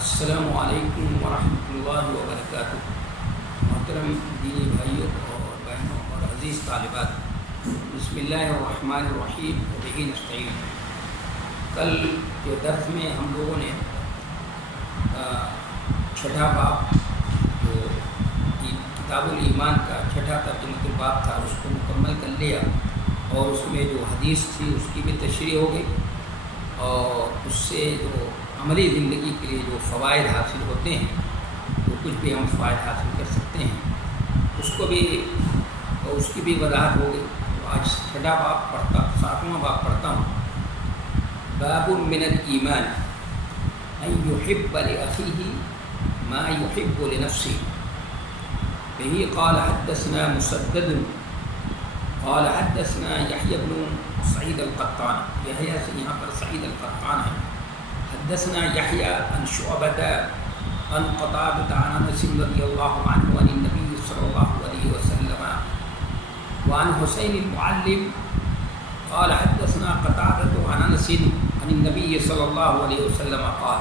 السلام علیکم ورحمۃ اللہ وبرکاتہ۔ محترم دینی بھائیوں اور بہنوں اور عزیز طالبات، بسم اللہ الرحمن الرحیم وبہ نستعین۔ کل کے درس میں ہم لوگوں نے چھٹا باب جو کتاب الایمان کا چھٹا ترجمۃ الباب تھا اس کو مکمل کر لیا، اور اس میں جو حدیث تھی اس کی بھی تشریح ہو گئی، اور اس سے جو عملی زندگی کے لیے جو فوائد حاصل ہوتے ہیں، وہ کچھ بھی ہم فوائد حاصل کر سکتے ہیں، اس کی بھی وضاحت ہو گئی۔ تو آج چھٹا باب ساتواں باب پڑھتا ہوں۔ باب من الایمان ان یحب لاخیہ ما یحب لنفسہ۔ بہ قال حدثنا مسدد قال حدثنا یحیی بن سعید القطان۔ یحییٰ سے یہاں پر سعید القطان ہے۔ حدثنا یحییٰ عن شعبۃ عن قتادۃ عن انس رضی اللہ عنہ عن النبی صلی اللہ علیہ وسلم وعن حسین المعلم قال حدثنا قتادۃ عن انس عن النبی صلی اللہ علیہ وسلم قال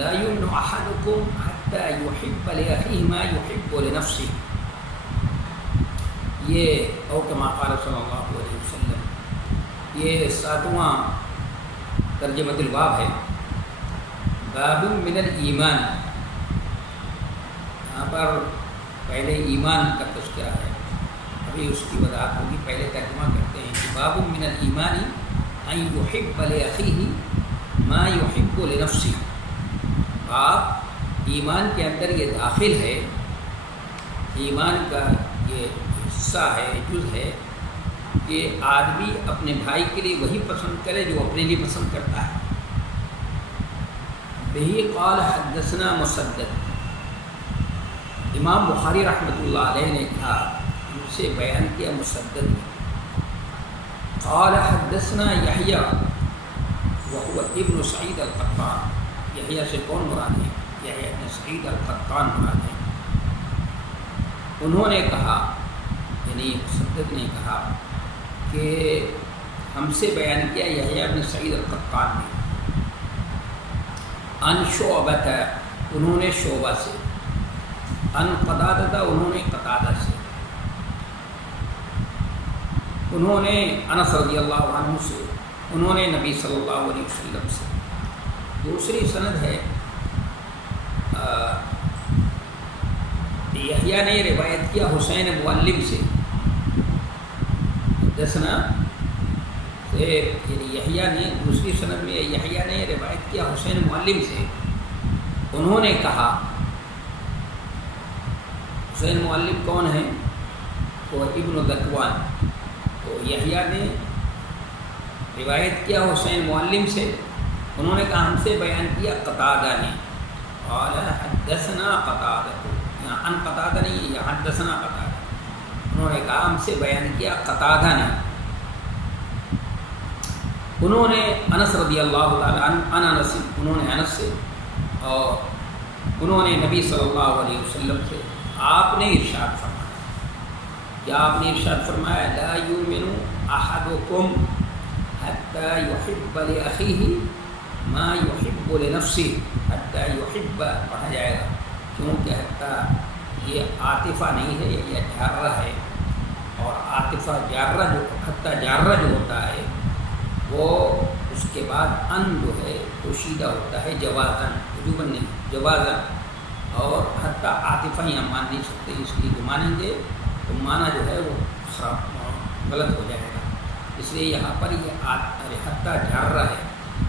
لا یؤمن احدکم حتی یحب لاخیہ ما یحب لنفسہ۔ یہ او کما قال صلی اللہ علیہ وسلم، یہ ساتواں ترجمۃ الباب ہے۔ باب من الایمان، یہاں پر پہلے ایمان کا تذکرہ ہے، ابھی اس کی وضاحت ہوگی، پہلے ترجمہ کرتے ہیں کہ باب من الایمان ان یحب لاخیہ ما یحب لنفسہ۔ باب ایمان کے اندر یہ داخل ہے، ایمان کا یہ حصہ ہے، جز ہے کہ آدمی اپنے بھائی کے لیے وہی پسند کرے جو اپنے لیے پسند کرتا ہے۔ بہ قال حدثنا مسدد، امام بخاری رحمۃ اللہ علیہ نے کہا، ہم سے بیان کیا مسدد نے۔ قال حدثنا یحییٰ وهو ابن سعید القطان۔ یحییٰ سے کون مراد ہے؟ یحییٰ ابن سعید القطان مراد ہے۔ انہوں نے کہا، یعنی مسدد نے کہا کہ ہم سے بیان کیا یحییٰ ابن سعید القطان نے، ان شعبۃ، انہوں نے شعبہ سے، ان قتادہ، انہوں نے قتادہ سے، انہوں نے انس رضی اللہ عنہ سے، انہوں نے نبی صلی اللہ علیہ وسلم سے۔ دوسری سند ہے، یحییٰ نے روایت کیا حسین معلم سے، حدثنا، یعنی یحییٰ نے دوسری سند میں یحییٰ نے روایت کیا حسین معلم سے، انہوں نے کہا، حسین معلم کون ہیں؟ وہ ابن ذکوان۔ تو یحییٰ نے روایت کیا حسین معلم سے، انہوں نے کہا ہم سے بیان کیا قتادہ نے، قال حدثنا قتادہ، یہاں ان قتادہ نہیں، یہاں حدثنا قتادہ، انہوں نے کہا ہم سے بیان کیا قتادہ نے، انہوں نے انس رضی اللہ تعالیٰ عنہ انس، انہوں نے انس سے، اور انہوں نے نبی صلی اللہ علیہ وسلم سے، آپ نے ارشاد فرمایا، کیا آپ نے ارشاد فرمایا؟ لا یؤمن احدکم حتی یحب لاخیہ ما یحب لنفسہ۔ حتی یحب پڑھا جائے گا کیونکہ حتی یہ عاطفہ نہیں ہے، یہ جارہ ہے، اور عاطفہ جارہ جو حتی جارہ جو ہوتا ہے وہ اس کے بعد ان جو ہے پوشیدہ ہوتا ہے جوازن، وجوباً نہیں، جوازن، اور حتی عاطفہ یہاں مان نہیں سکتے، اس لیے جو مانیں گے تو معنی جو ہے وہ خراب غلط ہو جائے گا، اس لیے یہاں پر یہ حتی جارہ ہے،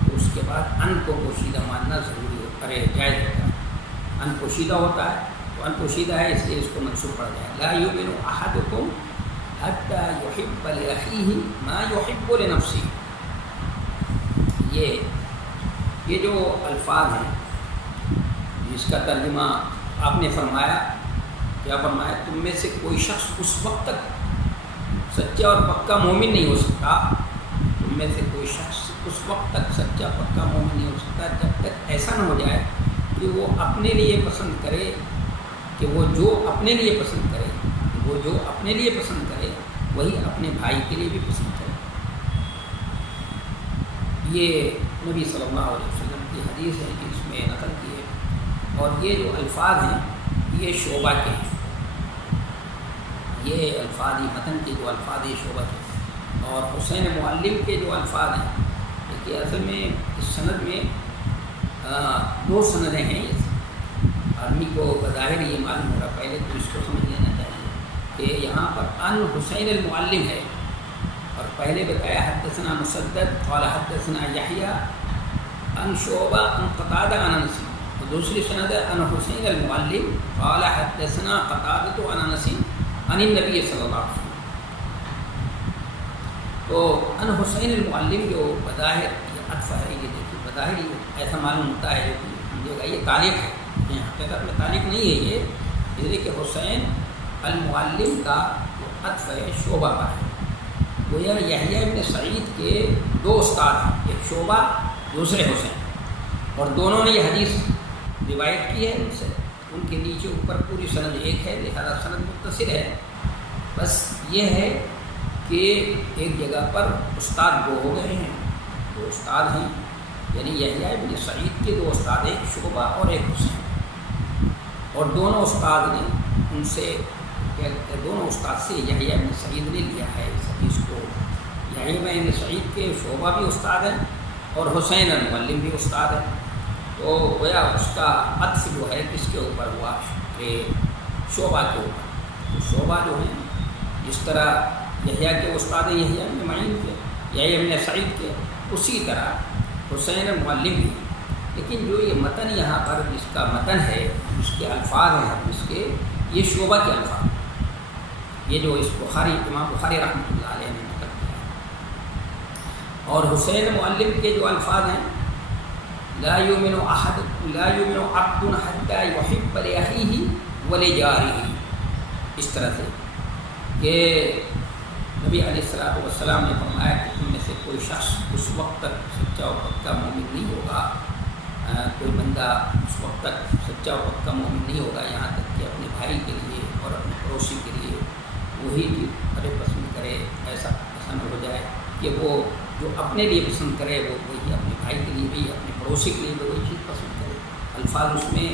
تو اس کے بعد ان کو پوشیدہ ماننا ضروری ہوتا ہے، جائز ہوتا ہے، ان پوشیدہ ہوتا ہے تو ان پوشیدہ ہے، اس لیے اس کو منصوب پڑ جائے۔ لا یؤمن احدکم حتی یحب لاخیہ ما یحب لنفسہ۔ یہ جو الفاظ ہیں جس کا ترجمہ آپ نے فرمایا، کیا فرمایا؟ تم میں سے کوئی شخص اس وقت تک سچا اور پکا مومن نہیں ہو سکتا، تم میں سے کوئی شخص اس وقت تک سچا پکا مومن نہیں ہو سکتا جب تک ایسا نہ ہو جائے کہ وہ اپنے لیے پسند کرے، کہ وہ جو اپنے لیے پسند کرے، وہ جو اپنے لیے پسند کرے وہی اپنے بھائی کے لیے بھی پسند کرے۔ یہ نبی صلی اللہ علیہ وسلم کی حدیث ہے، جس میں سے نقل کیے، اور یہ جو الفاظ ہیں یہ شعبہ کے ہیں، یہ الفاظ متن کے جو الفاظ یہ شعبہ کے، اور حسین معلم کے جو الفاظ ہیں کہ اصل میں اس سند میں دو سندیں ہیں۔ آدمی کو بظاہر یہ معلوم ہوگا، پہلے تو اس کو سمجھ لینا چاہیے کہ یہاں پر ان حسین المعلم ہے، اور پہلے بتایا حدثنا مسدد قال حدثنا یحییٰ ان شعبہ ان قتادہ عن انس، اور دوسری سند ہے ان حسین المعلم قال حدثنا قتادہ عن انس عن النبی صلی اللہ علیہ وسلم۔ تو ان حسین المعلم جو بظاہر یہ عطف ہے، یہ دیکھیے بظاہر یہ ایسا معلوم ہوتا ہے کہ یہ تعلیق ہے، یہ حقیقت میں تعلیق نہیں ہے، یہ اس لیے کہ حسین المعلم کا جو عطف ہے شعبہ پر ہے، وہ یحییٰ ابن سعید کے دو استاد ہیں، ایک شعبہ دوسرے حسین، اور دونوں نے یہ حدیث روایت کی ہے ان سے، ان کے نیچے اوپر پوری سند ایک ہے، لہذا سند متصل ہے۔ بس یہ ہے کہ ایک جگہ پر استاد دو ہو گئے ہیں، دو استاد ہیں، یعنی یحییٰ ابن سعید کے دو استاد، ایک شعبہ اور ایک حسین، اور دونوں استاد نے ان سے دونوں استاد سے یحییٰ ابن سعید نے لیا ہے اس حدیث کو۔ یحییٰ ابن سعید کے شعبہ بھی استاد ہیں اور حسین المعلم بھی استاد ہیں، تو گویا اس کا عطف جو ہے کس کے اوپر ہوا کہ شعبہ کے اوپر۔ تو شعبہ جو ہیں جس طرح یحییٰ کے استاد یحییٰ ابن معین کے، یحییٰ ابن سعید کے، اسی طرح حسین المعلم بھی، لیکن جو یہ متن یہاں پر جس کا متن ہے، اس کے الفاظ ہیں اس کے، یہ شعبہ کے الفاظ، یہ جو اس بخاری امام بخاری رحمۃ اللہ علیہ نے نقل کیا ہے۔ اور حسین معلم کے جو الفاظ ہیں لا یؤمن عبد حتی یحب لأخیہ ولجارہ، اس طرح سے کہ نبی علیہ الصلوۃ والسلام نے فرمایا کہ تم میں سے کوئی شخص اس وقت تک سچا و پکا مومن نہیں ہوگا، کوئی بندہ اس وقت تک سچا و پکا مومن نہیں ہوگا یہاں تک کہ اپنے بھائی کے لیے اور اپنے پڑوسی کے لیے وہی چیز پسند کرے، ایسا پسند ہو جائے کہ وہ جو اپنے لیے پسند کرے وہ وہی اپنے بھائی کے لیے بھی، اپنے پڑوسی کے لیے بھی وہی چیز پسند کرے۔ الفاظ اس میں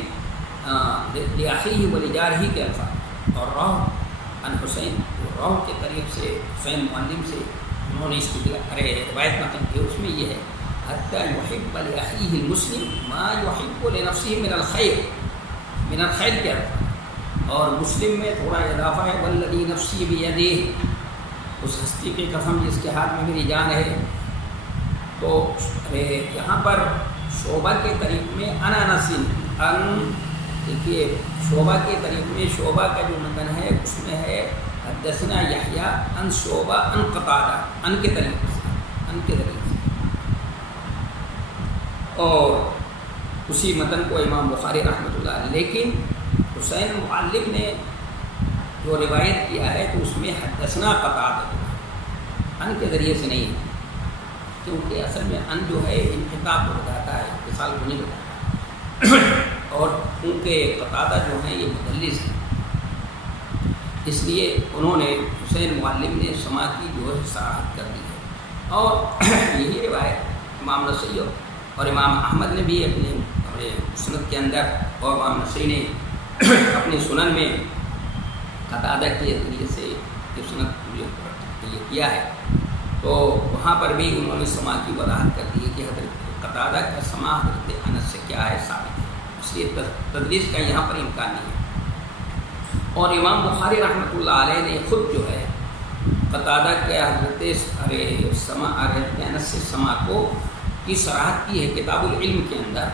لأخیہ ولجارہ کے الفاظ، اور روح ان حسین، جو روح کے طریق سے حسین معلم سے انہوں نے اس کی روایت نقل کی، اس میں یہ ہے حتی یحب لأخیہ المسلم ما یحب لنفسہ من الخیر کے الفاظ، اور مسلم میں تھوڑا اضافہ ہے والذی نفسی بیدہ، اس ہستی کی قسم جس کے ہاتھ میں میری جان ہے۔ تو یہاں پر شعبہ کے طریق میں دیکھیے شعبہ کے طریق میں شعبہ کا جو متن ہے اس میں ہے حدثنا یحییٰ ان شعبہ ان قتادہ، ان کے طریقے سے، اور اسی متن کو امام بخاری رحمۃ اللہ علیہ، لیکن حسین معلم نے جو روایت کیا ہے تو اس میں حدثنا قتادہ ان کے ذریعے سے نہیں ہے، کیونکہ اصل میں ان جو ہے انقطاع کو بتاتا ہے، اتصال کو نہیں بتاتا، اور کیونکہ قتادہ جو ہیں یہ مدلس ہیں، اس لیے انہوں نے حسین معلم نے سما کی جو ہے صراحت کر دی ہے۔ اور یہی روایت امام نسائی اور امام احمد نے بھی اپنے سنت کے اندر، اور امام نسائی نے اپنی سنن میں قتادہ کے ذریعے سے یہ سنت یہ کیا ہے، تو وہاں پر بھی انہوں نے سما کی وضاحت کر دی ہے کہ حضرت قتادہ کا سما حضرت انس سے کیا ہے ثابت ہے، اس لیے تدریس کا یہاں پر امکان نہیں ہے۔ اور امام بخاری رحمۃ اللہ علیہ نے خود جو ہے قتادہ کے حضرت انس سے سما کو کی صراحت کی ہے کتاب العلم کے اندر،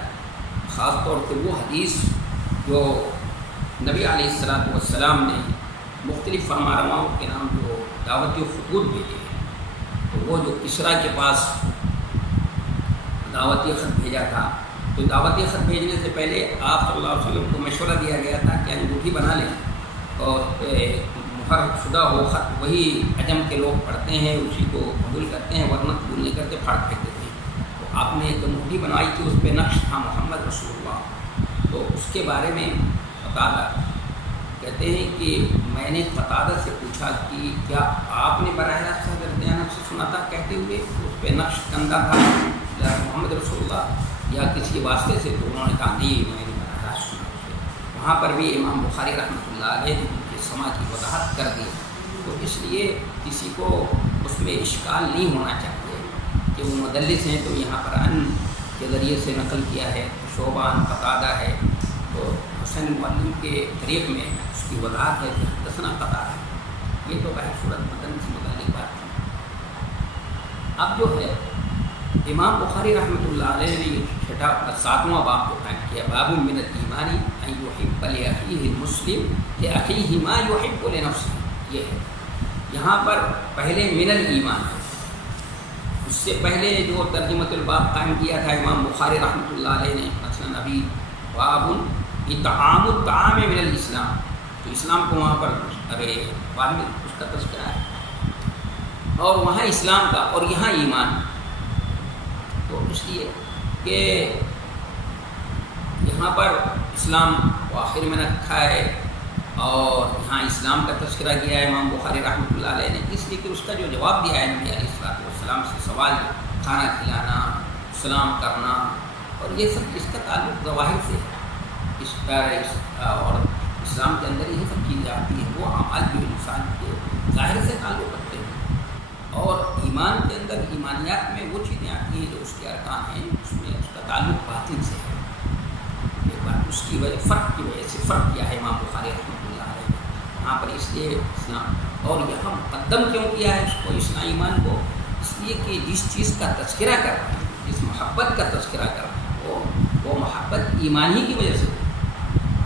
خاص طور سے وہ حدیث جو نبی علیہ الصلوۃ والسلام نے مختلف فرمانرواؤں کے نام جو دعوتی خطوط بھیجے ہیں، تو وہ جو اسرا کے پاس دعوتی خط بھیجا تھا، تو دعوتی خط بھیجنے سے پہلے آپ صلی اللہ علیہ وسلم کو مشورہ دیا گیا تھا کہ انگوٹھی بنا لیں، اور مہر شدہ ہو خط وہی عجم کے لوگ پڑھتے ہیں، اسی کو قبول کرتے ہیں، ورنہ قبول نہیں کرتے، پھاڑ پھینک دیتے ہیں۔ تو آپ نے ایک انگوٹھی بنوائی تھی، اس پہ نقش تھا محمد رسول اللہ، تو اس کے بارے میں قتادہ کہتے ہیں کہ میں نے قتادہ سے پوچھا کہ کیا آپ نے براہ راست حضرت انس سے سنا تھا کہتے ہوئے، اس پہ نقش کندہ تھا محمد رسول اللہ، یا کسی واسطے سے، تو انہوں نے کہا نہیں میں نے براہ راست سنا اسے۔ وہاں پر بھی امام بخاری رحمۃ اللہ علیہ نے ان کے سما کی وضاحت کر دی، تو اس لیے کسی کو اس میں اشکال نہیں ہونا چاہیے کہ وہ مدلس ہیں تو یہاں پر ان کے ذریعے سے نقل کیا ہے، شعبہ عن قتادہ ہے، تو حسین المعلم کے طریق میں اس کی وضاحت ہے کہ حدثنا قتادہ، یہ تو بہر صورت متن سے متعلق بات ہے۔ اب جو ہے امام بخاری رحمۃ اللہ علیہ نے یہ 7واں باب کو قائم کیا، باب من الایمان ان یحب لاخیہ المسلم لاخیہ ما یحب لنفسہ، یہ ہے یہاں پر پہلے من الایمان ہے۔ اس سے پہلے جو ترجمۃ الباب قائم کیا تھا امام بخاری رحمۃ اللہ علیہ نے، مثلا ابھی باب اطعام الطعام من الاسلام، تو اسلام کو وہاں پر بعد میں اس کا تذکرہ ہے، اور وہاں اسلام کا اور یہاں ایمان، تو اس لیے کہ یہاں پر اسلام کو آخر میں رکھا ہے اور یہاں اسلام کا تذکرہ کیا ہے امام بخاری رحمۃ اللہ علیہ نے، اس لیے کہ اس کا جو جواب دیا ہے نبی علیہ السلام سے سوال، کھانا کھلانا، سلام کرنا، اور یہ سب اس کا تعلق ظواہر سے ہے، اور اسلام کے اندر یہ سب چیزیں آتی ہیں، وہ اعمال جو انسان کے ظاہر سے تعلق رکھتے ہیں، اور ایمان کے اندر ایمانیات میں وہ چیزیں آتی ہیں جو اس کے ارکان ہیں، اس میں اس کا تعلق باطن سے ہے۔ ایک بات اس کی وجہ فرق کی وجہ سے فرق کیا ہے امام بخاری رحمۃ اللہ علیہ نے وہاں پر، اس لیے اسلام اور یہاں مقدم کیوں کیا ہے اس کو، اسلام ایمان کو، اس لیے کہ جس چیز کا تذکرہ کر رہے ہیں، جس محبت کا تذکرہ کر رہے ہیں، وہ محبت ایمانی کی وجہ سے،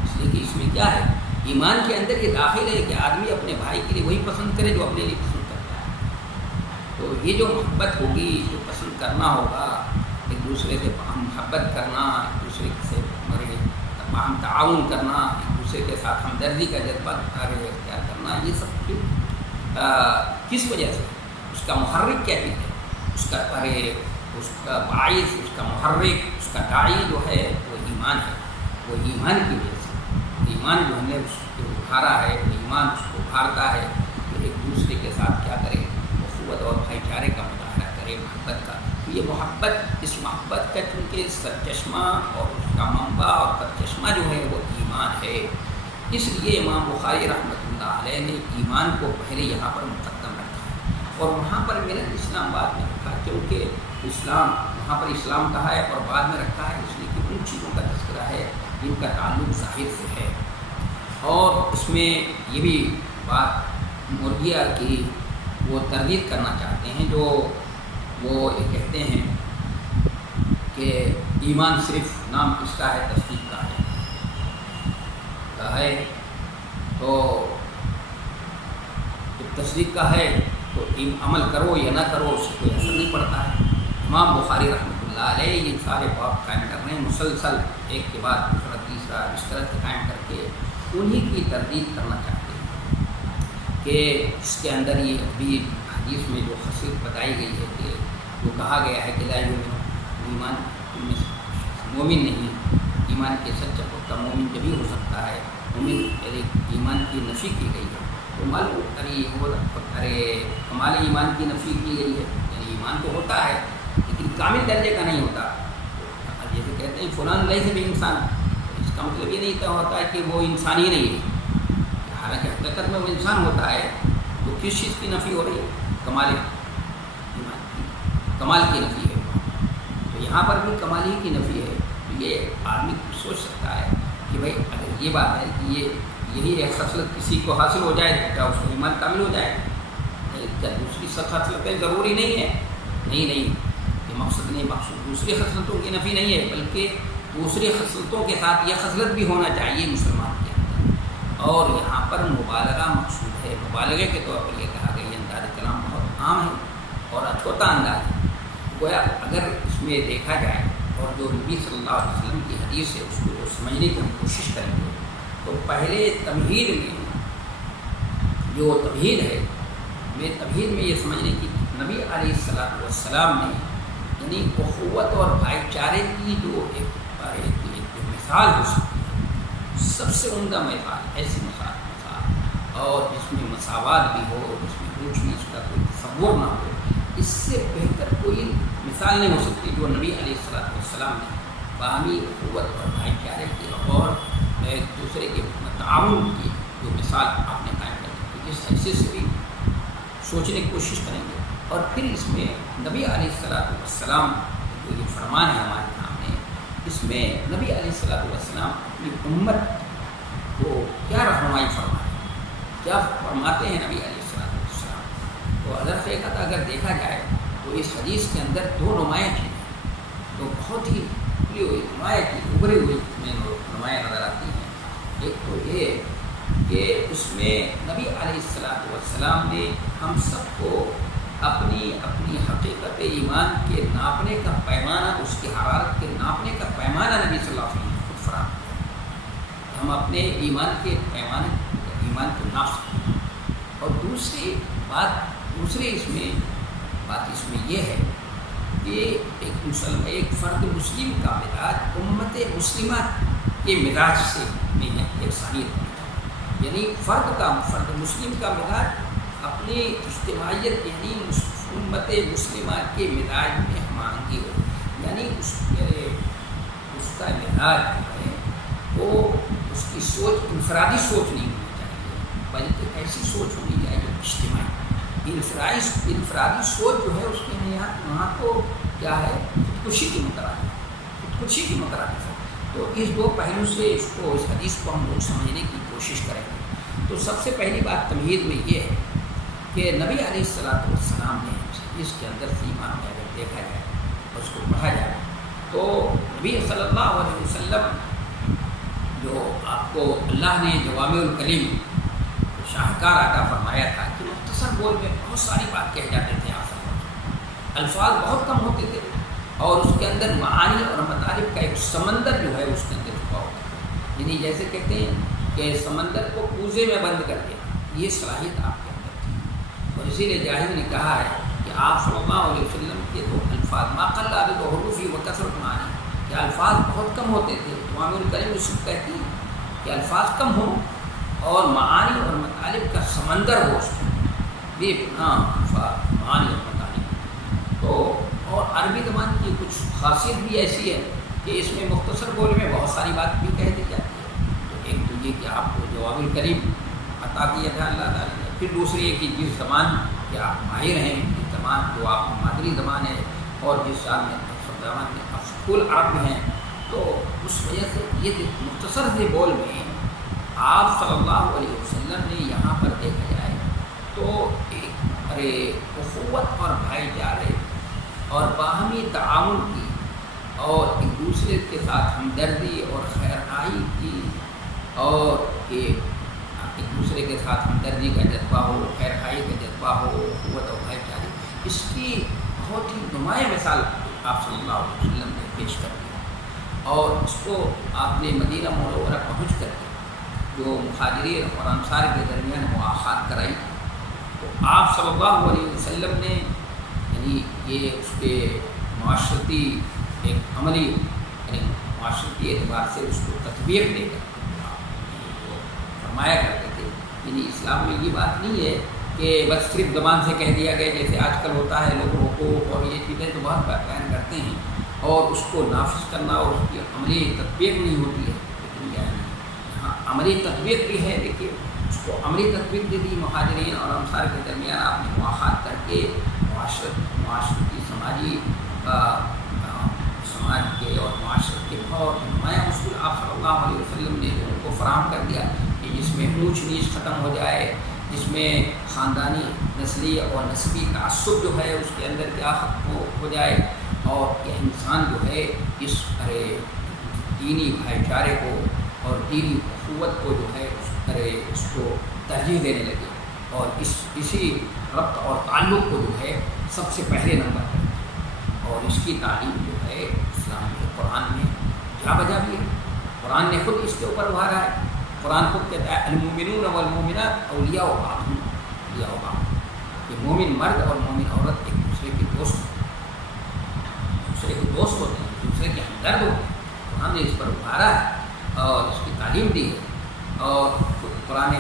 اس لیے کہ اس میں کیا ہے، ایمان کے اندر یہ داخل ہے کہ آدمی اپنے بھائی کے لیے وہی پسند کرے جو اپنے لیے پسند کرتا ہے، تو یہ جو محبت ہوگی، جو پسند کرنا ہوگا، ایک دوسرے سے محبت کرنا، ایک دوسرے سے ہم تعاون کرنا، ایک دوسرے کے ساتھ ہمدردی کا جذبہ اختیار کرنا، یہ سب کس وجہ سے، اس کا محرک کیا چیز ہے، اس کا باعث، اس کا محرک، اس کا داعی جو ہے وہ ایمان ہے، وہ ایمان کی وجہ سے، ایمان جو ہم نے اس کو ابھارا ہے، ایمان اس کو ابھارتا ہے کہ ایک دوسرے کے ساتھ کیا کرے، اخوت اور بھائی چارے کا مظاہرہ کرے، محبت کا، یہ محبت، اس محبت کا چونکہ سرچشمہ اور اس کا منبع اور سرچشمہ جو ہے وہ ایمان ہے، اس لیے امام بخاری رحمۃ اللہ علیہ نے ایمان کو پہلے یہاں پر مقدم رکھا ہے، اور وہاں پر میں نے اسلام بعد میں رکھا، کیونکہ اسلام وہاں پر اسلام کہا ہے اور بعد میں رکھا ہے، اس لیے کہ ان چیزوں کا تذکرہ ہے جن کا تعلق ظاہر سے ہے، اور اس میں یہ بھی بات مرغیہ کی وہ تردید کرنا چاہتے ہیں، جو وہ یہ کہتے ہیں کہ ایمان صرف نام کس کا ہے، تصدیق کا ہے، تو جب تصدیق کا ہے تو عمل کرو یا نہ کرو اس سے کوئی اثر نہیں پڑتا ہے۔ امام بخاری رحمۃ اللہ علیہ یہ سارے باب قائم کر رہے ہیں، مسلسل ایک کے بعد دوسرا تیسرا اس طرح سے قائم کر کے انہی کی تردید کرنا چاہتے ہیں کہ اس کے اندر یہ ابھی حدیث میں جو خصیص بتائی گئی ہے کہ جو کہا گیا ہے کہ لا ایمان مومن نہیں، ایمان کے سچا پختہ مومن جبھی ہو سکتا ہے، مومن ایمان کی نفی کی گئی ہے، تو معلوم کمال ایمان کی نفی کی گئی ہے، یعنی ایمان تو ہوتا ہے لیکن کامل درجے کا نہیں ہوتا، جیسے کہتے ہیں فلان لیس بھی انسان، اس کا مطلب یہ نہیں ہوتا ہے کہ وہ انسان ہی نہیں ہے، حالانکہ حقیقت میں وہ انسان ہوتا ہے، تو کس چیز کی نفی ہو رہی ہے، کمال ایمان کی، کمال کی نفی ہے، تو یہاں پر بھی کمال ہی کی نفی ہے، تو یہ آدمی سوچ سکتا ہے کہ بھائی اگر یہ بات ہے کہ یہی ایک خصلت کسی کو حاصل ہو جائے تو کیا اس کو ایمان کامل ہو جائے، کیا دوسری خصلتیں ضروری نہیں ہے، نہیں یہ مقصد نہیں، مقصود دوسری خصلتوں کی نفی نہیں ہے، بلکہ دوسری خصلتوں کے ساتھ یہ خصلت بھی ہونا چاہیے مسلمان کے اندر، اور یہاں پر مبالغہ مقصود ہے، مبالغے کے طور پر یہ کہا گیا، یہ انداز کلام بہت عام ہے اور اچھوتا انداز ہے، گویا اگر اس میں دیکھا جائے اور جو نبی صلی اللہ علیہ وسلم کی حدیث ہے اس کو سمجھنے کی ہم کوشش کریں گے، تو پہلے تمہید میں جو تمہید ہے، تمہید میں یہ سمجھنے کی نبی علیہ السلام نے یعنی اخوت اور بھائی چارے کی جو ایک مثال ہو سکتی ہے، سب سے عمدہ مثال، ایسی مثال اور جس میں مساوات بھی ہو، جس میں اونچ نیچ کا کوئی تصور نہ ہو، اس سے بہتر کوئی مثال نہیں ہو سکتی جو نبی علیہ السلام نے باہمی قوت اور بھائی چارے کی اور ایک دوسرے کے تعاون کی جو مثال آپ نے قائم کر دی، اس حیثیت سے بھی سوچنے کی کوشش کریں گے۔ اور پھر اس میں نبی علیہ السلام جو یہ فرمان ہے ہمارے سامنے، اس میں نبی علیہ السلام اپنی امت کو کیا رہنمائی فرماتے ہیں، کیا فرماتے ہیں نبی علیہ السلام۔ تو حضرت حقیقت اگر دیکھا جائے تو اس حدیث کے اندر دو نمایاں چیزیں تو بہت ہی کھلی ہوئی نمایاں کی ابھری ہوئی میں نمایاں نظر آتی ہیں۔ ایک تو یہ کہ اس میں نبی علیہ السلام نے ہم سب کو اپنی حقیقت ایمان کے ناپنے کا پیمانہ، اس کی حرارت کے ناپنے کا پیمانہ نبی صلی اللہ علیہ وسلم نے خود فراہم کیا۔ ہم اپنے ایمان کے پیمانے ایمان کو ناپ سکتے ہیں۔ اور دوسری بات اس میں یہ ہے کہ ایک فرد مسلم کا مزاج امت مسلمہ کے مزاج سے نہیں ہے، یکسانیت ہونی چاہیے۔ یعنی فرد مسلم کا مزاج اپنی اجتماعیت یعنی امت مسلمہ کے مزاج میں ہم آہنگی ہو، یعنی اس کا مزاج جو ہے وہ اس کی سوچ انفرادی سوچ نہیں ہونی چاہیے، بلکہ ایسی سوچ ہونی چاہیے اجتماعی۔ انفرادی سوچ جو ہے اس کے یہاں تو کیا ہے خودکشی کی مترادف ہے۔ تو اس دو پہلو سے اس حدیث کو ہم لوگ سمجھنے کی کوشش کریں گے۔ تو سب سے پہلی بات تمہید میں یہ ہے کہ نبی علیہ السلام نے اس کے اندر سے ایمان میں اگر دیکھا جائے اور اس کو پڑھا جائے تو نبی صلی اللہ علیہ وسلم جو آپ کو اللہ نے جوامع الکلم شاہکار عطا فرمایا تھا کہ مختصر بول میں بہت ساری بات کہہ جاتے تھے، آپ الفاظ بہت کم ہوتے تھے اور اس کے اندر معانی اور مطالب کا ایک سمندر جو ہے اس کے اندر چھپا ہوتا ہے۔ یعنی جیسے کہتے ہیں کہ سمندر کو کوزے میں بند کر دیا، یہ صلاحیت آپ کے اندر تھی۔ اور اسی لیے جاہد نے کہا ہے کہ آپ صلی اللہ علیہ وسلم کے تو الفاظ ما قل عدد حروفی و کثرت معانی، کہ الفاظ بہت کم ہوتے تھے۔ جوامع الکلم اس کو کہتی ہیں کہ الفاظ کم ہوں اور معانی اور مطالب کا سمندر ہو، اس کو بے پناہ الفاظ معانی اور مطالب۔ تو اور عربی زبان کی کچھ خاصیت بھی ایسی ہے کہ اس میں مختصر بول میں بہت ساری بات بھی کہہ دی جاتی ہے۔ تو ایک تو یہ کہ آپ کو جوامع الکلم عطا کیا تھا اللہ تعالیٰ نے، پھر دوسری ہے کہ جس زبان کے آپ ماہر ہیں، جس زبان جو آپ کی مادری زبان ہے اور جس زبان میں افصول عرب میں ہیں، تو اس وجہ سے یہ مختصر سے بول میں آپ صلی اللہ علیہ وسلم نے یہاں پر دیکھا جائے تو ایک اخوت اور بھائی چارے اور باہمی تعاون کی اور ایک دوسرے کے ساتھ ہمدردی اور خیرخواہی کی اور ایک دوسرے کے ساتھ ہمدردی کا جذبہ ہو، خیرخواہی کا جذبہ ہو، اخوت اور بھائی چارے، اس کی بہت ہی نمایاں مثال آپ صلی اللہ علیہ وسلم نے پیش کر دی۔ اور اس کو آپ نے مدینہ منورہ پہنچ کر کے جو مہاجرین اور انصار کے درمیان مواخات کرائی، تو آپ صلی اللہ علیہ وسلم نے یعنی یہ اس کے معاشرتی ایک عملی یعنی معاشرتی اعتبار سے اس کو تطبیق دے کر فرمایا کرتے تھے۔ یعنی اسلام میں یہ بات نہیں ہے کہ بس صرف زبان سے کہہ دیا گیا جیسے آج کل ہوتا ہے، لوگ حقوق اور یہ چیزیں تو بہت بیان کرتے ہیں اور اس کو نافذ کرنا اور اس کی عملی تطبیق نہیں ہوتی ہے، لیکن یہاں عملی تطبیق بھی ہے۔ دیکھیے اس کو عملی تطبیق دے دی، مہاجرین اور انصار کے درمیان آپ نے مواخات کر کے معاشرتی سماج کے اور معاشرت کے بہت نمایاں اصول آپ صلی اللہ علیہ وسلم نے لوگوں کو فراہم کر دیا کہ جس میں اونچ نیچ ختم ہو جائے، جس میں خاندانی نسلی اور نسبی تعصب جو ہے اس کے اندر کیا ختم ہو جائے، اور کہ انسان جو ہے اس دینی بھائی چارے کو اور دینی اخوت کو جو ہے اس کو ترجیح دینے لگے اور اسی ربط اور تعلق کو جو ہے سب سے پہلے نمبر پر، اور اس کی تعلیم جو ہے اسلام کے قرآن میں جا بجا بھی ہے۔ قرآن نے خود اس کے اوپر ابھارا ہے۔ قرآن خود کہتا ہے المؤمنون والمؤمنات اولیاء بعض، کہ مومن مرد اور مومن عورت ایک دوسرے کے دوست ہوتے ہیں، ایک دوسرے کے ہمدرد ہوتے ہیں۔ قرآن نے اس پر ابھارا ہے اور اس کی تعلیم دی ہے، اور قرآن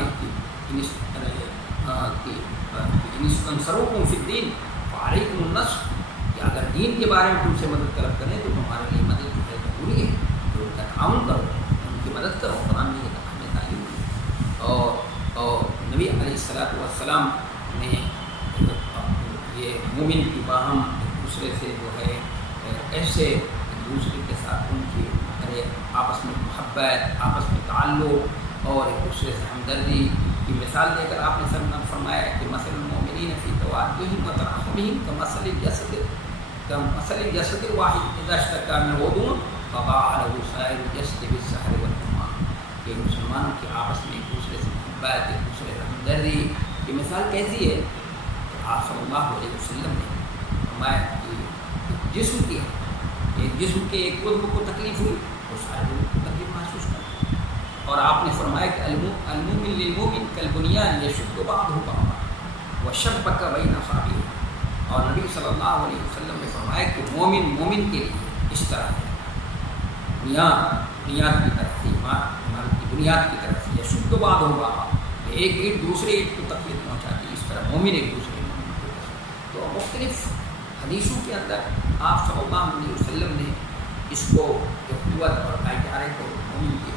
انصروکم فی الدین فعلیکم النصر، کہ اگر دین کے بارے میں تم سے مدد طلب کریں تو تمہارے لیے مدد جو ہے ضروری ہے کہ ان کا تعاون کرو، ان کی مدد کرو، قرآن میں یہ ہمیں تعلیم دی۔ اور نبی علیہ الصلوۃ والسلام نے یہ مومن کی باہم ایک دوسرے سے جو ہے ایسے ایک دوسرے کے ساتھ ان کی آپس میں محبت، آپس میں تعلق اور ایک دوسرے سے ہمدردی کی مثال دے کر آپ نے فرمایا کہ مثل المؤمنین فی توادہم و تراحمہم کمثل الجسد الواحد اذا اشتکا منہ عضو تضاعف له سائر الجسد بالسہر والحمى، کہ مسلمانوں کی آپس میں ایک دوسرے سے محبت، ایک دوسرے سے ہمدردی کی مثال کیسی ہے؟ آپ صلی اللہ علیہ وسلم نے فرمایا کہ جسم کی ایک جسم کے ایک عضو کو تکلیف ہوئی تو سارے لوگوں کو تکلیف محسوس کرنا، اور آپ نے فرمایا کہ المؤمن للمؤمن کالبنیان یشد بعضہ بعضا وشبک بین اصابعہ، اور نبی صلی اللہ علیہ وسلم نے فرمایا کہ مومن مومن کے لیے اس طرح ہے، بنیاد کی طرف سے، عمارت کی بنیاد کی طرف سے، یشد بعضہ بعضا، ایک اینٹ دوسرے اینٹ کو تکلیف پہنچاتی ہے، اس طرح مومن ایک دوسرے تو مختلف حدیثوں کے اندر آپ صلی اللہ علیہ وسلم نے اس کو قوت اور بھائی چارے کو، مومن کی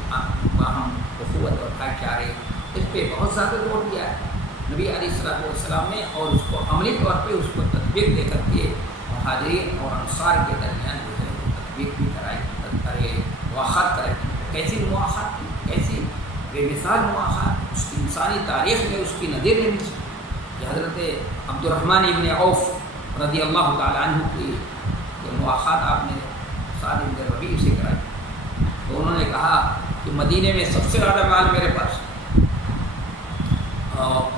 باہم قوت اور بھائی چارے، اس پہ بہت زیادہ زور دیا ہے نبی علیہ الصلوۃ والسلام نے، اور اس کو عملی طور پہ اس کو تطبیق دے کر کے مہاجرین اور انصار کے درمیان جو ہے وہ تطبیق بھی کرے، مواخات کرے۔ کیسی مواخات، کیسی بے مثال مواخات، اس کی انسانی تاریخ میں اس کی نظیر نہیں مل سکتی۔ حضرت عبد الرحمن ابن عوف رضی اللہ تعالیٰ عنہ کی مواخات آپ نے سعد بن ربیع سے کرائی، تو انہوں نے کہا کہ مدینے میں سب سے زیادہ مال میرے پاس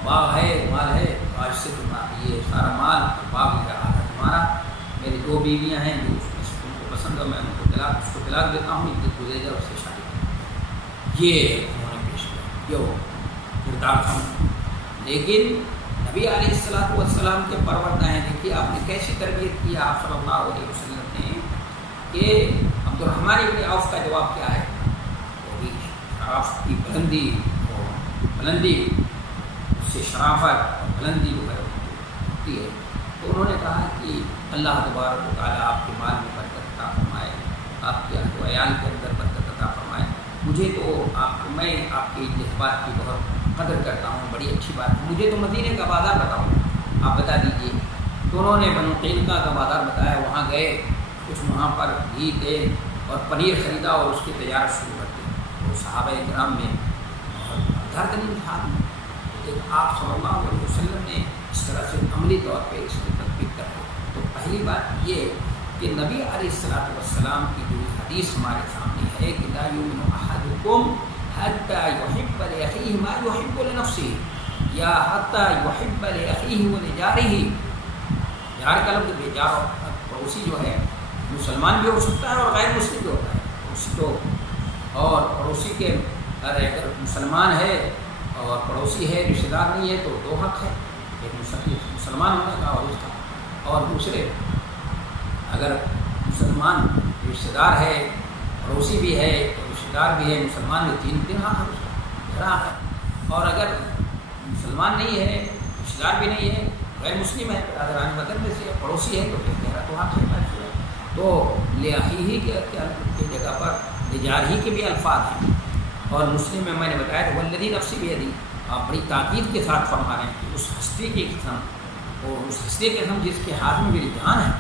باغ ہے، مال ہے، آج سے یہ سارا مال باغ میرا آدھا تمہارا، میری 2 بیویاں ہیں جو اس میں ان کو پسند ہے، میں ان کو طلاق دیتا ہوں، عدت گزر جائے اس سے شادی کروں۔ یہ انہوں نے پیش کیا جو کردار تھا، لیکن نبی علیہ الصلوۃ والسلام کے پروردہ ہیں، دیکھیے آپ نے کیسی تربیت کی آپ صلی اللہ علیہ وسلم نے، کہ عبد الرحمن ابن عوف کا جواب کیا ہے؟ وہی شرافت کی بلندی اور بلندی، اس سے شرافت اور بلندی جو ہے ہوتی ہے، تو انہوں نے کہا کہ اللہ تبارک و تعالیٰ آپ کے مال میں برکت عطا فرمائے، آپ کے اہل و عیال کے اندر برکت عطا فرمائے، مجھے تو میں آپ کے جذبات کی بہت قدر کرتا ہوں، بڑی اچھی بات ہے، مجھے تو مدینے کا بازار بتاؤ، آپ بتا دیجئے۔ تو انہوں نے بنو قینقاع کا بازار بتایا، وہاں گئے، کچھ وہاں پر گھی تیل اور پنیر خریدا اور اس کی تجارت شروع کر دی۔ تو صحابہ کرام میں بہت دردناک حال میں لیکن آپ صلی اللہ علیہ وسلم نے اس طرح سے عملی طور پہ اس میں تطبیق کر دی۔ تو پہلی بات یہ کہ نبی علیہ الصلوۃ والسلام کی جو حدیث ہمارے سامنے ہے کہ لا یؤمن احدکم حتی یحب لأخیہ ما یحب لنفسہ، یا حتی یحب لأخیہ ولجارہ، جار کا لفظ جار پڑوسی جو ہے مسلمان بھی ہو سکتا ہے اور غیر مسلم بھی ہوتا ہے، پڑوسی تو، اور پڑوسی کے اگر مسلمان ہے اور پڑوسی ہے، رشتہ دار نہیں ہے، تو 2 حق ہے، ایک مسلمان ہونے کا اور اس کا، اور دوسرے اگر مسلمان رشتہ دار ہے، پڑوسی بھی ہے، رشتہ دار بھی ہے، مسلمان بھی، 3 حق ہے اس کا، گھرا ہے، اور اگر مسلمان نہیں ہے، رشتہ دار بھی نہیں ہے، غیر مسلم ہے، برادران وطن میں سے پڑوسی ہے، تو پھر میرا تو حق ہے۔ تو لأخیہ کی جگہ پر لجارہ کے بھی الفاظ ہیں، اور مسلم میں نے بتایا کہ والذی نفسی بیدی، آپ بڑی تاکید کے ساتھ فرما رہے ہیں کہ اس ہستی کی قسم، اور اس ہستی کی قسم جس کے ہاتھ میں میری جان ہے،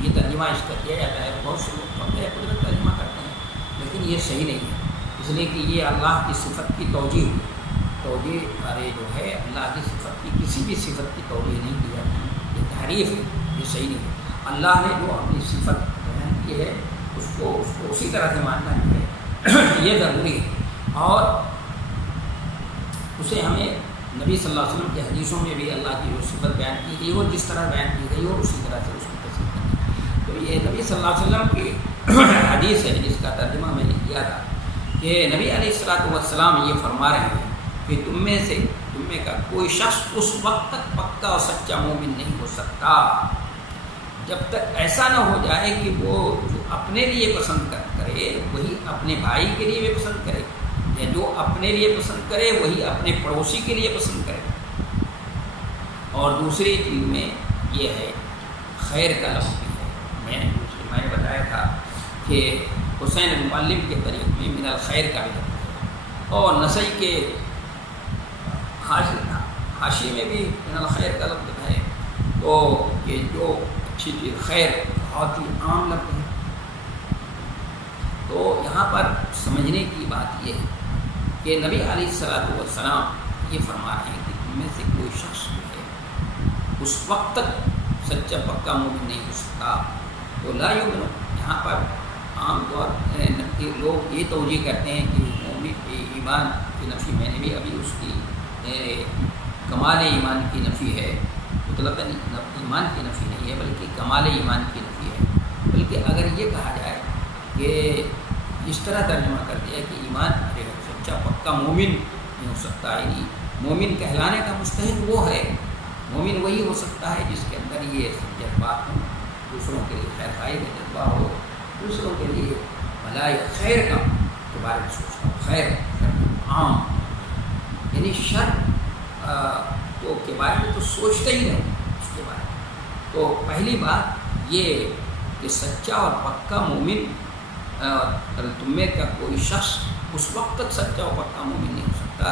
یہ ترجمہ اس کا کیا جاتا ہے، بہت سے لوگ قبل قدرت ترجمہ کرتے ہیں، لیکن یہ صحیح نہیں ہے، اس لیے کہ یہ اللہ کی صفت کی توجیہ جو ہے اللہ کی صفت کی کسی بھی صفت کی توجیہ نہیں کی جاتی، یہ تحریف ہے، یہ صحیح نہیں ہے۔ اللہ نے جو اپنی صفت بیان کی ہے اس کو اسی طرح سے ماننا ہے، یہ ضروری ہے، اور اسے ہمیں نبی صلی اللہ علیہ وسلم کی حدیثوں میں بھی اللہ کی جو صفت بیان کی گئی ہو، جس طرح بیان کی گئی ہو اسی طرح سے اس کو تصدیق کرنا۔ تو یہ نبی صلی اللہ علیہ وسلم کی حدیث ہے جس کا ترجمہ میں نے کیا تھا کہ نبی علیہ الصلوۃ والسلام یہ فرما رہے ہیں کہ تم میں کا کوئی شخص اس وقت تک پکا اور سچا مومن نہیں ہو سکتا جب تک ایسا نہ ہو جائے کہ وہ جو اپنے لیے پسند کرے وہی اپنے بھائی کے لیے بھی پسند کرے، یا جو اپنے لیے پسند کرے وہی اپنے پڑوسی کے لیے پسند کرے۔ اور دوسری چیز میں یہ ہے خیر کا لفظ بھی ہے، میں نے بتایا تھا کہ حسین بن معلم کے طریق میں من الخیر کا بھی لفظ ہے، اور نسائی کے حاشی میں بھی من الخیر کا لفظ ہے۔ تو یہ جو اچھی چیز خیر بہت ہی عام لفظ ہے۔ تو یہاں پر سمجھنے کی بات یہ ہے کہ نبی علیہ الصلوۃ والسلام یہ فرما رہے ہیں کہ تم میں سے کوئی شخص جو ہے اس وقت تک سچا پکا مومن نہیں ہو سکتا۔ تو لا یؤمن، یہاں پر عام طور پر لوگ یہ توجہ کرتے ہیں کہ مومن ایمان کی نفی، میں نے بھی ابھی اس کی کمال ایمان کی نفی ہے، مطلق ایمان کی نفی نہیں ہے بلکہ کمال ایمان کی نفی ہے۔ بلکہ اگر یہ کہا جائے کہ اس طرح ترجمہ کر دیا کہ ایمان سچا پکا مومن نہیں ہو سکتا، یعنی مومن کہلانے کا مستحق وہ ہے، مومن وہی ہو سکتا ہے جس کے اندر یہ جذبات ہوں، دوسروں کے لیے خیر خواہی کا جذبہ ہو، دوسروں کے لیے بھلائی خیر کا کے بارے میں سوچتا ہوں، خیر عام، یعنی شر تو کے بارے میں تو سوچتا ہی نہیں اس کے بارے میں۔ تو پہلی بات یہ کہ سچا اور پکا مومن تم میں کا کوئی شخص اس وقت تک سچا اور پکا مومن نہیں ہو سکتا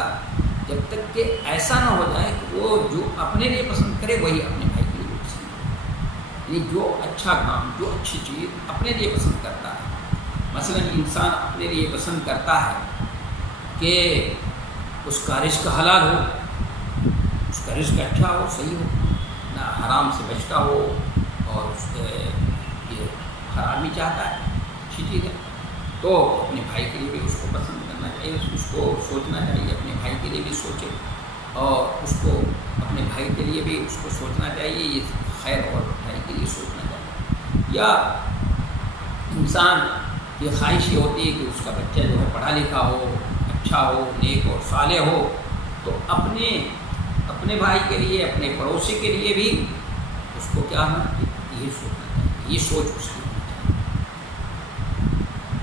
جب تک کہ ایسا نہ ہو جائے کہ وہ جو اپنے لیے پسند کرے وہی اپنے بھائی کے لیے پسند کرے، یعنی جو اچھا کام، جو اچھی چیز اپنے لیے پسند کرتا ہے، مثلا انسان اپنے لیے پسند کرتا ہے کہ اس کا رزق حلال ہو، اس کا رزق اچھا ہو، صحیح ہو، نہ حرام سے بچتا ہو، اور اس کے یہ حرامی چاہتا ہے، اچھی چیز ہے، تو اپنے بھائی کے لیے بھی اس کو پسند کرنا چاہیے، اس کو سوچنا چاہیے، اپنے بھائی کے لیے بھی سوچے، اور اس کو اپنے بھائی کے لیے بھی اس کو سوچنا چاہیے، یہ خیر اور بھائی کے لیے سوچنا چاہیے۔ یا انسان کی خواہش یہ ہوتی ہے کہ اس کا بچہ جو ہے پڑھا لکھا ہو، اچھا ہو، نیک اور صالح ہو، تو اپنے بھائی کے لیے، اپنے پڑوسی کے لیے بھی اس کو کیا ہونا چاہیے، یہ سوچنا چاہیے، یہ سوچ اس کی ہونی چاہیے۔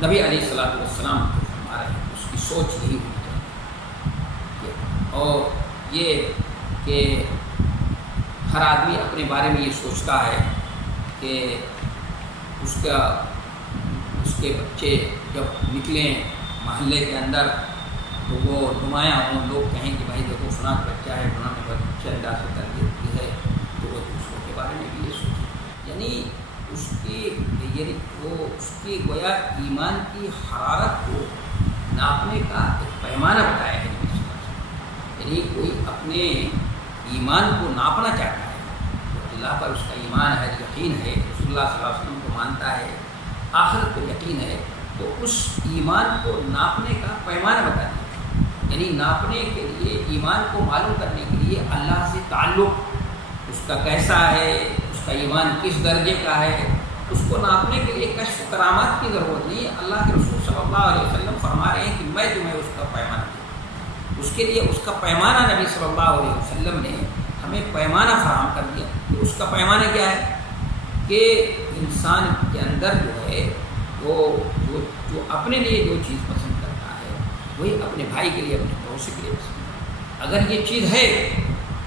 نبی علیہ الصلوۃ والسلام کو فرما رہے ہیں اس کی سوچ یہی ہونی چاہیے، اور یہ کہ ہر آدمی اپنے بارے میں یہ سوچتا ہے کہ اس کے بچے جب نکلیں محلے کے اندر تو وہ نمایاں ہوں، لوگ کہیں کہ بھائی دیکھو فلاں بچہ ہے، فلاں نے بہت اچھے انداز سے تربیت کی ہے، تو وہ دوسروں کے بارے میں بھی یہ سوچے، یعنی اس کی گویا ایمان کی حرارت کو ناپنے کا ایک پیمانہ بتایا ہے، یعنی کوئی اپنے ایمان کو ناپنا چاہتا ہے، تو اللہ پر اس کا ایمان ہے، یقین ہے، رسول اللہ صلی اللہ علیہ وسلم کو مانتا ہے، آخرت کو یقین ہے، تو اس ایمان کو ناپنے کا پیمانہ بتا دیا، یعنی ناپنے کے لیے، ایمان کو معلوم کرنے کے لیے اللہ سے تعلق اس کا کیسا ہے، اس کا ایمان کس درجے کا ہے، اس کو ناپنے کے لیے کشف کرامات کی ضرورت نہیں ہے۔ اللہ کے رسول صلی اللہ علیہ وسلم فرما رہے ہیں کہ میں تمہیں اس کا پیمانہ دوں، اس کے لیے اس کا پیمانہ نبی صلی اللہ علیہ وسلم نے ہمیں پیمانہ فراہم کر دیا۔ تو اس کا پیمانہ کیا ہے کہ انسان کے اندر جو ہے وہ جو اپنے لیے جو چیز پسند کرتا ہے وہی اپنے بھائی کے لیے، اپنے پڑوسی کے لیے پسند کرتا ہے۔ اگر یہ چیز ہے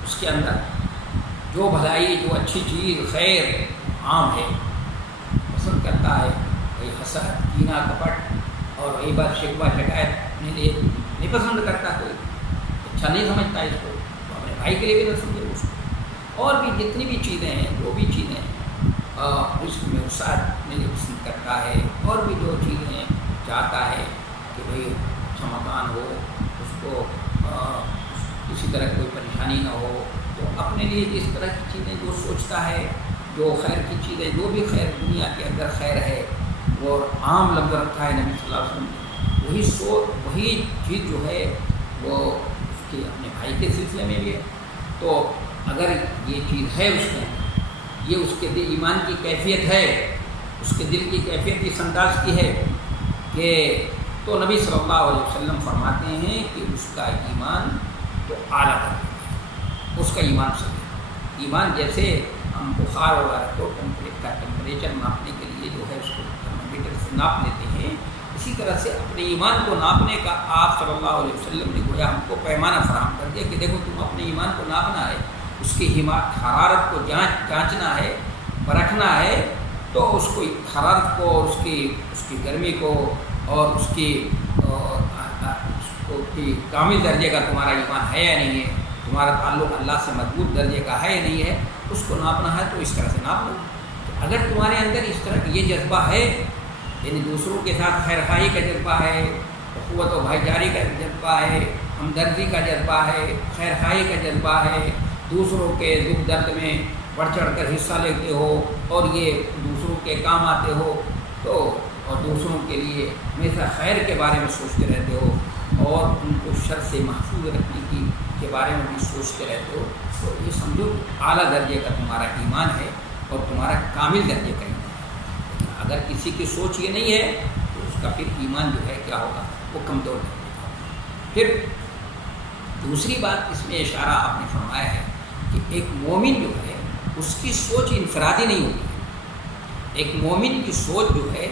اس کے اندر، جو بھلائی، جو اچھی چیز، خیر عام ہے، پسند کرتا ہے، وہی حسد، کینہ، کپٹ اور غیبت، شکوہ، شکایت اپنے لیے نہیں پسند کرتا، کوئی اچھا نہیں سمجھتا اس کو، تو اپنے بھائی کے لیے بھی نہ سمجھے اس کو۔ اور بھی جتنی بھی چیزیں ہیں، جو بھی چیزیں اس میں وسعت اپنے لیے پسند کرتا ہے، اور بھی جو چیزیں چاہتا ہے کہ بھئی اچھا مکان ہو، اس کو کسی طرح کوئی پریشانی نہ ہو، تو اپنے لیے اس طرح کی چیزیں جو سوچتا ہے، جو خیر کی چیزیں، جو بھی خیر دنیا کے اندر خیر ہے، وہ عام لفظ رکھا ہے نبی صلی اللہ علیہ وسلم نے، وہی چیز جو ہے وہ اس کے اپنے بھائی کے سلسلے میں بھی ہے۔ تو اگر یہ چیز ہے اس میں، یہ اس کے دل ایمان کی کیفیت ہے، اس کے دل کی کیفیت اس انداز کی ہے کہ تو نبی صلی اللہ علیہ وسلم فرماتے ہیں کہ اس کا ایمان تو اعلیٰ ہے، اس کا ایمان صحیح۔ ایمان جیسے ہم بخار وغیرہ کو ٹیمپریچر ناپنے کے لیے جو ہے اس کو تھرمامیٹر سے ناپ لیتے ہیں، اسی طرح سے اپنے ایمان کو ناپنے کا آپ صلی اللہ علیہ وسلم نے گویا ہم کو پیمانہ فراہم کر دیا کہ دیکھو تم اپنے ایمان کو ناپنا ہے، اس کی حرارت کو جانچنا ہے، پرکھنا ہے، تو اس کو حرارت کو اور اس کی کی گرمی کو اور اس کی کامل درجے کا تمہارا ایمان ہے یا نہیں ہے، تمہارا تعلق اللہ سے مضبوط درجے کا ہے یا نہیں ہے، اس کو ناپنا ہے تو اس طرح سے ناپ لو۔ اگر تمہارے اندر اس طرح یہ جذبہ ہے، یعنی دوسروں کے ساتھ خیر خواہی کا جذبہ ہے، اخوت و بھائی چارے کا جذبہ ہے، ہمدردی کا جذبہ ہے، خیر خواہی کا جذبہ ہے، دوسروں کے دکھ درد میں بڑھ چڑھ کر حصہ لیتے ہو اور یہ دوسروں کے کام آتے ہو تو، اور دوسروں کے لیے ہمیشہ خیر کے بارے میں سوچتے رہتے ہو اور ان کو شر سے محفوظ رکھنے کے بارے میں بھی سوچتے رہتے ہو، تو یہ سمجھو اعلیٰ درجے کا تمہارا ایمان ہے اور تمہارا کامل درجے کا ایمان ہے۔ لیکن اگر کسی کی سوچ یہ نہیں ہے تو اس کا پھر ایمان جو ہے کیا ہوگا، وہ کمزور درجے کا ہوگا۔ پھر دوسری بات اس میں اشارہ آپ نے فرمایا ہے کہ ایک مومن جو ہے اس کی سوچ انفرادی نہیں ہوتی ہے، ایک مومن کی سوچ جو ہے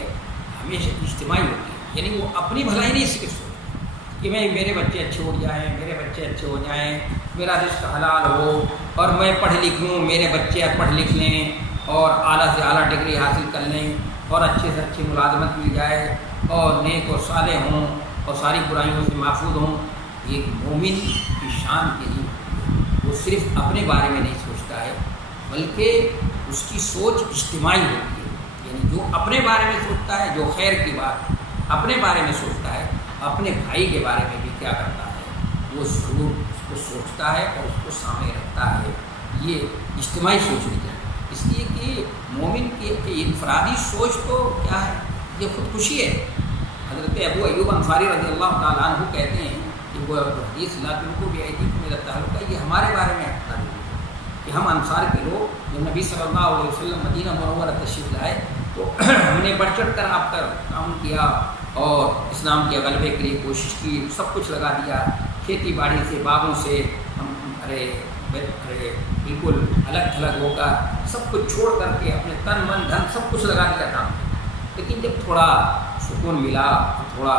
ہمیشہ اجتماعی ہوتی ہے، یعنی وہ اپنی بھلائی نہیں صرف سوچ کہ میرے بچے اچھے ہو جائیں، میرے بچے اچھے ہو جائیں، میرا رزق حلال ہو اور میں پڑھ لکھ لوں، میرے بچے پڑھ لکھ لیں اور اعلیٰ سے اعلیٰ ڈگری حاصل کر لیں اور اچھے سے اچھی ملازمت مل جائے اور نیک اور صالح ہوں اور ساری برائیوں سے محفوظ ہوں۔ یہ ایک مومن کی شان کے لیے وہ صرف اپنے بارے میں نہیں سوچتا ہے بلکہ اس کی سوچ اجتماعی ہوتی ہے، یعنی جو اپنے بارے میں سوچتا ہے، جو خیر کی بات اپنے بارے میں سوچتا ہے، اپنے بھائی کے بارے میں بھی کیا کرتا ہے، وہ ضرور اس کو سوچتا ہے اور اس کو سامنے رکھتا ہے۔ یہ اجتماعی سوچ نہیں ہے، اس لیے کہ مومن کی انفرادی سوچ تو کیا ہے، یہ خودکشی ہے۔ حضرت ابو ایوب انصاری رضی اللہ تعالیٰ عنہ کہتے ہیں کہ وہ حدیث لا تلقوا بأیدیکم الی التہلکہ، یہ ہمارے بارے میں ہے کہ ہم انصار کے لوگ جب نبی صلی اللہ علیہ وسلم مدینہ منورہ تشریف لائے تو ہم نے بڑھ چڑھ کر آپ کا کام کیا اور اسلام کے غلبے کے لیے کوشش کی، سب کچھ لگا دیا، کھیتی باڑی سے، باغوں سے، ہم بالکل الگ تھلگ ہو کر سب کچھ چھوڑ کر کے اپنے تن من دھن سب کچھ لگا دیا تھا، لیکن جب تھوڑا سکون ملا، تھوڑا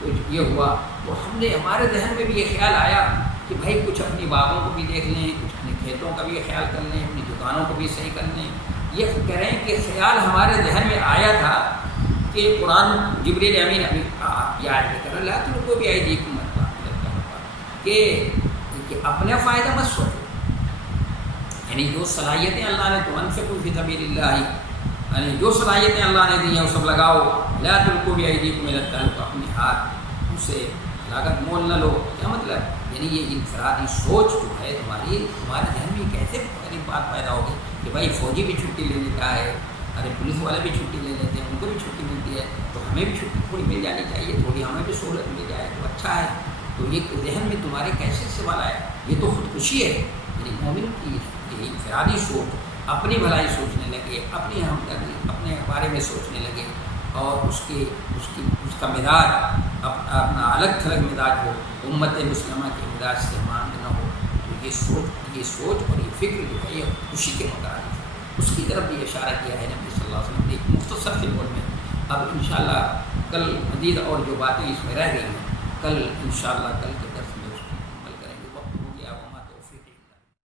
کچھ یہ ہوا تو ہمارے ذہن میں بھی یہ خیال آیا کہ بھائی کچھ اپنی باغوں کو بھی دیکھ لیں، کچھ اپنے کھیتوں کا بھی خیال کر لیں، اپنی دکانوں کو بھی صحیح کر لیں۔ یہ کہہ رہے ہیں کہ خیال ہمارے ذہن میں آیا تھا کہ قرآن جبریل امین ابھی یاد کر رہا لا تلقوا بأیدیکم الی التہلکہ کہ اپنے فائدہ مت سوچو، یعنی جو صلاحیتیں اللہ نے تو انفقوا فی سبیل اللہ، یعنی جو صلاحیتیں اللہ نے دی ہیں وہ سب لگاؤ، لا تلقوا بأیدیکم الی التہلکہ، اپنے ہاتھ سے لاگت مول نہ لو۔ کیا مطلب، یعنی یہ انفرادی سوچ جو ہے تمہارے ذہن میں کیسے غریب بات پیدا ہوگی کہ بھائی فوجی بھی چھٹی لے لیتا ہے، ارے پولیس والے بھی چھٹی لے لیتے ہیں، ان کو بھی چھٹی ملتی ہے تو ہمیں بھی چھٹی تھوڑی مل جانی چاہیے، تھوڑی ہمیں بھی سہولت مل جائے تو اچھا ہے۔ تو یہ ذہن میں تمہارے کیسے سوال آئے، یہ تو خودکشی ہے۔ یعنی مومن کی یہ انفرادی سوچ، اپنی بھلائی سوچنے لگے، اپنی ہمدردی اپنے بارے میں سوچنے لگے اور اس کا مزاج اپنا الگ تھلگ مزاج ہو، امت مسلمہ کے مزاج سے مانگ نہ ہو، تو یہ سوچ اور یہ فکر جو ہے یہ خوشی کے مترادف ہے۔ اس کی طرف بھی اشارہ کیا ہے نبی صلی اللہ علیہ وسلم نے ایک مختصر سے بول میں۔ اب انشاءاللہ کل مزید اور جو باتیں اس میں رہ گئی ہیں، کل انشاءاللہ کل